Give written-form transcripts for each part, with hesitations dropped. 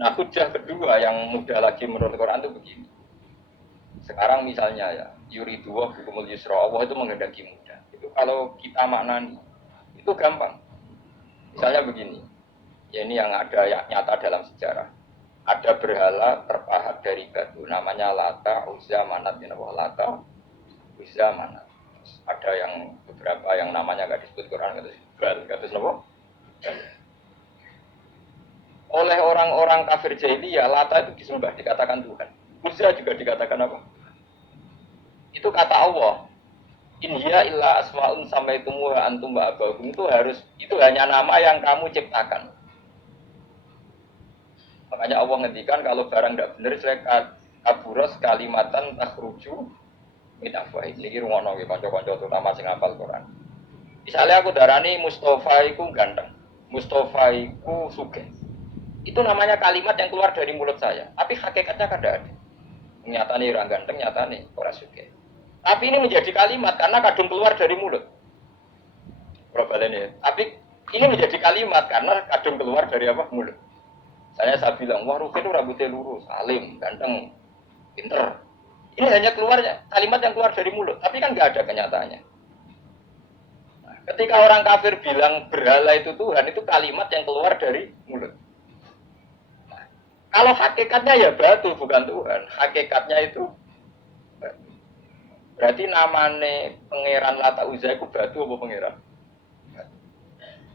Nah, hujah kedua yang mudah lagi menurut Quran itu begini. Sekarang misalnya ya, yuridu wa bikumul yusra, Allah itu menghendaki mudah. Itu kalau kita maknani, itu gampang. Misalnya begini, ya ini yang ada yang nyata dalam sejarah. Ada berhala terpahat dari batu, namanya Lata, Uzza, Manat, ya Lata, Uzza, Manat. Ada yang beberapa yang namanya nggak disebut Quran, kata Bal, kata apa? Oleh orang-orang kafir jahiliyah, Lata itu disembah, dikatakan Tuhan. Uzza juga dikatakan apa? Itu kata Allah. In hiya illa asmaun samaitumuha antum wa abakum, itu hanya nama yang kamu ciptakan. Makanya Allah ngendikan kalau barang tidak benar saya kaburos kalimatan takhruju min afwahih. Niki rungono nggih kanca-kanca terutama sing hafal Quran. Misalnya aku darani Mustafa iku ganteng, Mustafa iku sugih. Itu namanya kalimat yang keluar dari mulut saya, tapi hakikatnya kan tidak ada. Nyatane ora ganteng, nyatane ora sugih. Tapi ini menjadi kalimat karena kadung keluar dari mulut. Problem ya. Tapi ini menjadi kalimat karena kadung keluar dari apa? Mulut. Saya bilang, wah Rukin itu rambutnya lurus, alim, ganteng, pinter. Ini hanya keluarnya kalimat yang keluar dari mulut, tapi kan nggak ada kenyataannya. Nah, ketika orang kafir bilang berhala itu Tuhan, itu kalimat yang keluar dari mulut. Nah, kalau hakikatnya ya batu, bukan Tuhan. Hakikatnya itu batu. Berarti namanya pangeran Lata Uzza itu batu apa pangeran?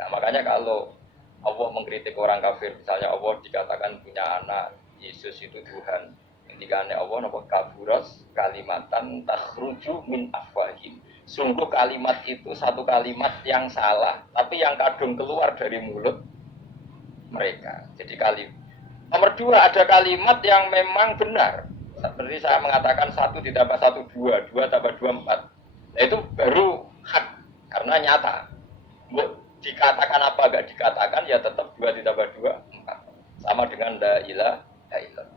Nah, makanya kalau Allah mengkritik orang kafir, misalnya Allah dikatakan punya anak, Yesus itu Tuhan. Ketika Allah napa kaburas kalimatan takhruju min afwahim. Sungguh kalimat itu satu kalimat yang salah, tapi yang kadung keluar dari mulut mereka. Jadi nomor dua, ada kalimat yang memang benar. Seperti saya mengatakan 1 ditambah 1 2, 2 tambah 2 4. Nah, itu baru hak karena nyata. Dikatakan apa enggak dikatakan ya tetap 2 ditambah 2 4. Sama dengan la ilaha illallah.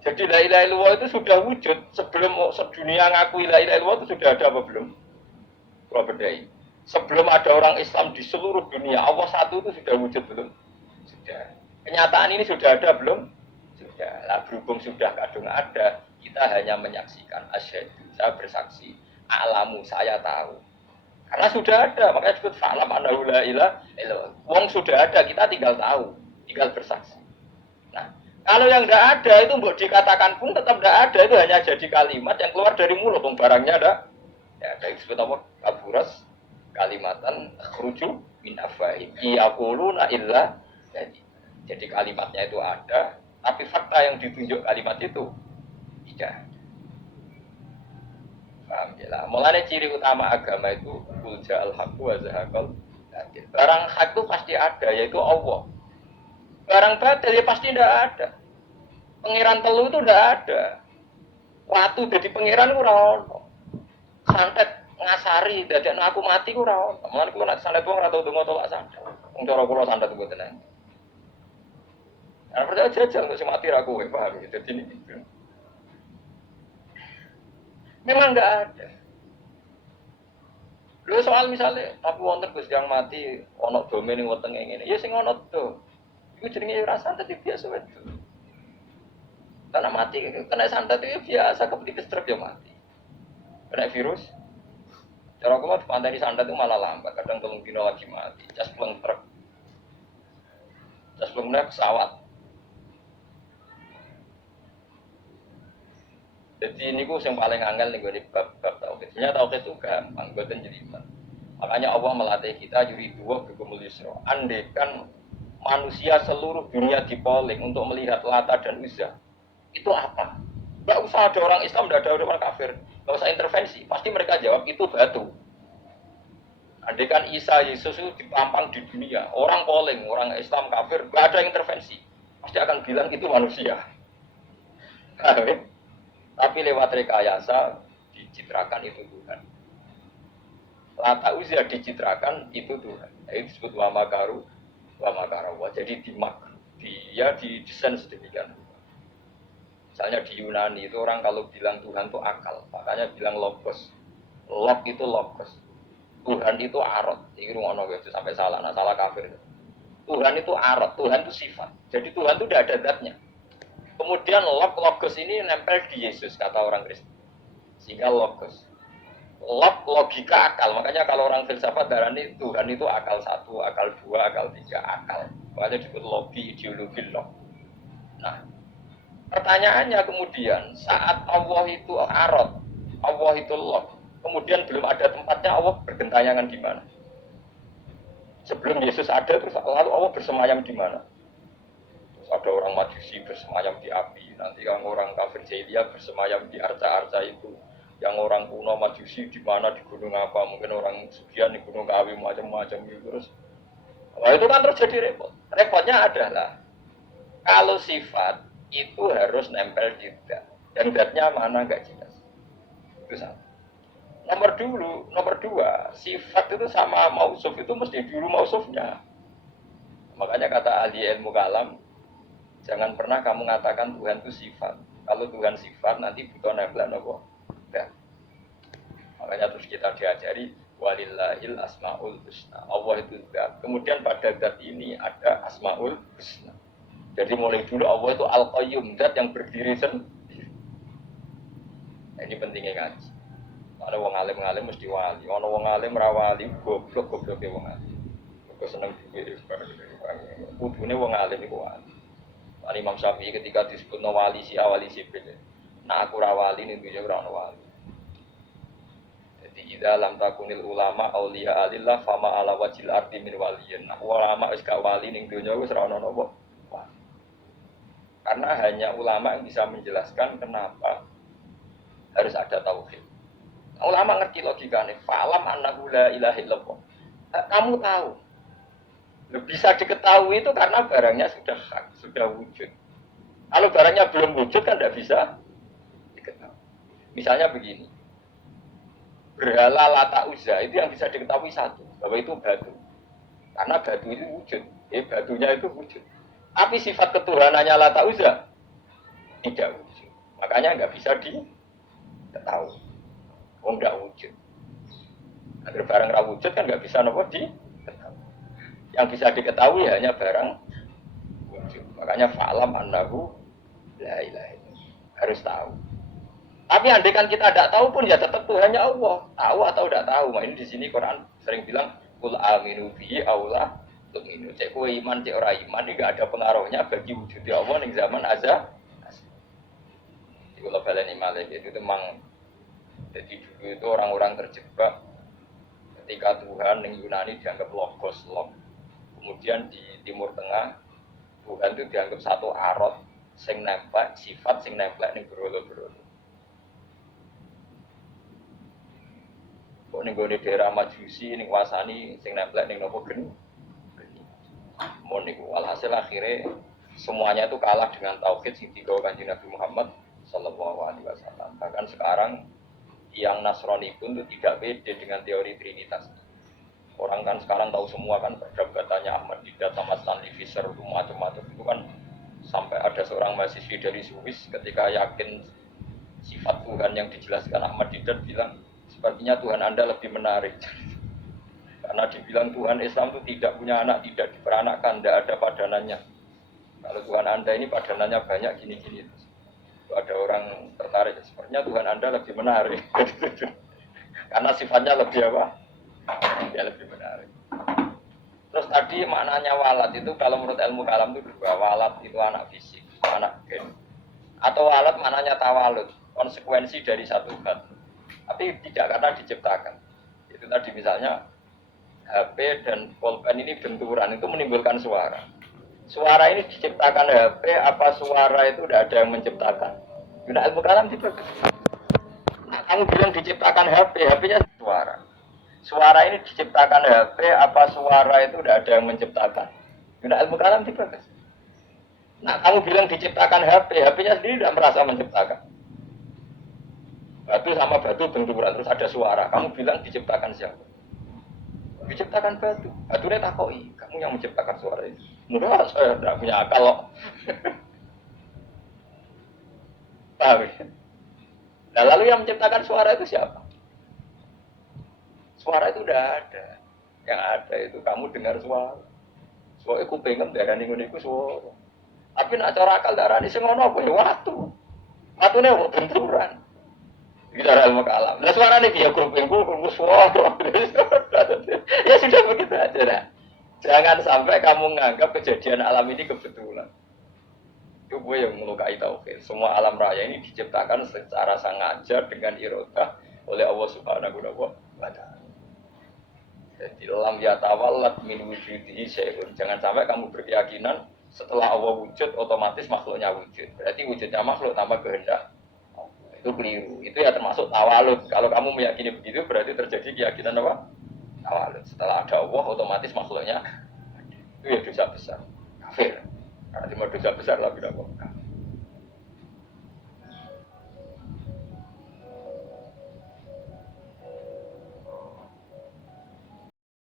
Jadi la ilaha illallah itu sudah wujud sebelum sedunia ngaku la ilaha illallah itu sudah ada apa belum? Kalau berdaya. Sebelum ada orang Islam di seluruh dunia, Allah satu itu sudah wujud belum? Sudah. Kenyataan ini sudah ada belum? Sudah. Lah berhubung sudah kadung ada, kita hanya menyaksikan. Asyhadu, saya bersaksi. Alamu, saya tahu. Karena sudah ada, makanya disebut fa'lam annahu la ilaha illallah. Wong sudah ada, kita tinggal tahu, tinggal bersaksi. Nah, kalau yang tidak ada itu mbok dikatakan pun tetap tidak ada, itu hanya jadi kalimat yang keluar dari mulut, barangnya ada. Ya, ada disebut apa? Kaburas kalimatan khruju min afwahim. Yaquluna illa jadi kalimatnya itu ada, tapi fakta yang ditunjuk kalimat itu tidak. Paham ya lah. Mulanya ciri utama agama itu kulja al-haqqu wa zahaqal batil. Barang hak itu pasti ada, yaitu Allah. Barang batil ya pasti tidak ada. Pangeran telu itu tidak ada. Watu jadi pangeran itu ora. Santet ngasari dadi aku mati ku ora ono. Mulane kula nek santet wong ora tau donga tolak santet. Wong cara kula santet mboten nang. Ana percaya jajal kok sing mati ra kowe, paham ya. Dadi ini gitu. Memang enggak ada. Lho soal misalnya tapi wonten Gus yang mati ana dome ning wetenge ngene. Ya sing ana to. Iku jenenge ora santet biasa wae. Karena mati kena santet itu biasa ketika strep ya mati. Kena virus. Cara aku mah panteni santet itu malah lambat, kadang 3 dino lagi mati. Caspleng truk. Casplengnya pesawat. Jadi ini gue yang paling angel nih gue di bab tauhid. Sebenarnya tauhid itu gampang, bukan jelimet. Makanya Allah melatih kita yuri dua bikumul yusra. Andekan manusia seluruh dunia dipoling untuk melihat Lata dan Uzza, itu apa? Gak usah ada orang Islam, gak ada orang kafir, gak usah intervensi. Pasti mereka jawab itu batu. Andekan Isa Yesus itu dipampang di dunia, orang poling, orang Islam kafir, gak ada intervensi. Pasti akan bilang itu manusia. Tapi lewat rekayasa dicitrakan itu Tuhan. Lata Uzza dicitrakan itu Tuhan. Itu disebut wa makaru wa makarawa. Jadi dia didesain sedemikian. Misalnya di Yunani itu orang kalau bilang Tuhan itu akal, makanya bilang logos. Log itu logos. Tuhan itu arot. Ini rumah itu sampai salah, nah salah kafir. Tuhan itu arot, Tuhan itu sifat. Jadi Tuhan itu tidak ada zatnya. Kemudian logos ini nempel di Yesus, kata orang Kristen. Sehingga logos. Logika akal. Makanya kalau orang filsafat darani Tuhan itu akal satu, akal dua, akal tiga, akal. Makanya disebut logi, ideologi log. Nah, pertanyaannya kemudian saat Allah itu arot, Allah itu log, kemudian belum ada tempatnya, Allah bergentayangan di mana? Sebelum Yesus ada, terus lalu Allah bersemayam di mana? Terus ada orang Majusi bersemayam di api, nanti orang kafir jahiliyah bersemayam di arca-arca itu. Yang orang kuno Majusi di mana, di gunung apa, mungkin orang Sugian di gunung Kawi macam-macam gitu. Terus wah itu kan terus jadi repot. Repotnya adalah kalau sifat itu harus nempel di zat, dan zatnya mana nggak jelas. Itu satu. Nomor dua, sifat itu sama mausuf itu mesti dulu mausufnya. Makanya kata ahli ilmu kalam, jangan pernah kamu mengatakan Tuhan itu sifat. Kalau Tuhan sifat nanti butuh nempel nopo. Makanya terus kita diajari walillahil asmaul husna. Allah itu zat. Kemudian pada zat ini ada asmaul husna. Jadi mulai dulu Allah itu al-qayyum, zat yang berdiri sendiri. Nah, ini pentingnya ngaji. Ada wong alim mesti wali. Ana wong alim ra wali goblok-gobloke wong alim. Kok seneng duwe kudune wong alim iku wali. Imam Syafi'i ketika disebut wali si awali sipil. Nah aku ra wali ning dunya ora ono wali. Idza lam takunil ulama auliya alillah fama ala wajil ardi min waliyin. Nah, ulama wis gak wali ning donya wis ora ono napa. Karena hanya ulama yang bisa menjelaskan kenapa harus ada tauhid. Nah, ulama ngerti logikanya. Falam annahu la ilaha illallah. Kamu tahu. Bisa diketahui itu karena barangnya sudah hak, sudah wujud. Kalau barangnya belum wujud kan tidak bisa diketahui. Misalnya begini. Berhala Lata Uzza itu yang bisa diketahui satu, bahwa itu batu. Karena batu itu wujud, batunya itu wujud. Tapi sifat ketuhanannya Lata Uzza tidak wujud. Makanya nggak bisa diketahui. Oh nggak wujud. Agar barang ra wujud kan nggak bisa nopo diketahui. Yang bisa diketahui hanya barang wujud. Makanya fa'lam annahu la ilaha illallah. Harus tahu. Tapi andai kan kita tidak tahu pun ya tetap Tuhannya Allah. Tahu atau tidak tahu. Nah, ini di sini Quran sering bilang kul aminu bihi aula tu'minu. Cek kowe iman cek ora iman enggak ada pengaruhnya bagi wujudnya Allah ning zaman azab. Di kula baleni malih itu memang jadi dulu itu orang-orang terjebak ketika Tuhan ning Yunani dianggap logos log. Kemudian di Timur Tengah Tuhan itu dianggap satu arot sing nempel sifat sing nempel ning berolo-berolo. Kok ning gone daerah Majusi ning wasani sing nemplek ning nopo geni. Mon niku alhasil akhirnya semuanya itu kalah dengan tauhid sing digawa Kanjeng Nabi Muhammad sallallahu alaihi wasallam. Bahkan sekarang yang Nasrani pun itu tidak pede dengan teori trinitas. Orang kan sekarang tahu semua kan perdebatannya Ahmad Didat sama Stanley Fischer itu macam-macam itu kan sampai ada seorang mahasiswi dari Swiss ketika yakin sifat Tuhan yang dijelaskan Ahmad Didat bilang sepertinya Tuhan Anda lebih menarik. Karena dibilang Tuhan Islam itu tidak punya anak, tidak diperanakkan, tidak ada padanannya. Kalau Tuhan Anda ini padanannya banyak gini-gini. Ada orang tertarik, sepertinya Tuhan Anda lebih menarik. Karena sifatnya lebih apa? Ya lebih menarik. Terus tadi maknanya walad itu kalau menurut ilmu kalam itu dua. Walad itu anak fisik, anak gen. Atau walad maknanya tawalud, konsekuensi dari satu hal. Tapi tidak karena diciptakan. Itu tadi misalnya HP dan pulpen ini benturan itu menimbulkan suara. Suara ini diciptakan HP apa suara itu tidak ada yang menciptakan? Guna ilmu kalam itu. Nah, kamu bilang diciptakan HP, HP-nya suara. Suara ini diciptakan HP apa suara itu tidak ada yang menciptakan? Guna ilmu kalam itu. Nah, kamu bilang diciptakan HP, HP-nya sendiri tidak merasa menciptakan. Batu sama batu benturan terus ada suara. Kamu bilang diciptakan siapa? Diciptakan batu. Batunya takoi. Kamu yang menciptakan suara itu. Enggak, saya tidak punya akal loh. Paham ya? Nah, lalu yang menciptakan suara itu siapa? Suara itu udah ada. Yang ada itu kamu dengar suara. Pokoknya kupingem darani ngono iku swara. Tapi nak cara akal darani sing ngono apa ya watu. Watune kok benturan. Iki cara ilmu kalam. Lah suarane piye kupingku swara. Ya sudah begitu aja dah. Jangan sampai kamu menganggap kejadian alam ini kebetulan. Itu gue yang melukai tauhid. Semua alam raya ini diciptakan secara sengaja dengan irodah oleh Allah Subhanahu wa Ta'ala. Jadi lam yatawallat min wujudihi syai'un. Jangan sampai kamu berkeyakinan setelah Allah wujud otomatis makhluknya wujud. Berarti wujudnya makhluk tanpa kehendak. Itu keliru. Itu ya termasuk tawalud. Kalau kamu meyakini begitu berarti terjadi keyakinan apa? Tawalud. Setelah ada Allah otomatis makhluknya itu ya dosa besar. Kafir. Karena cuma dosa besar lah tidak apa.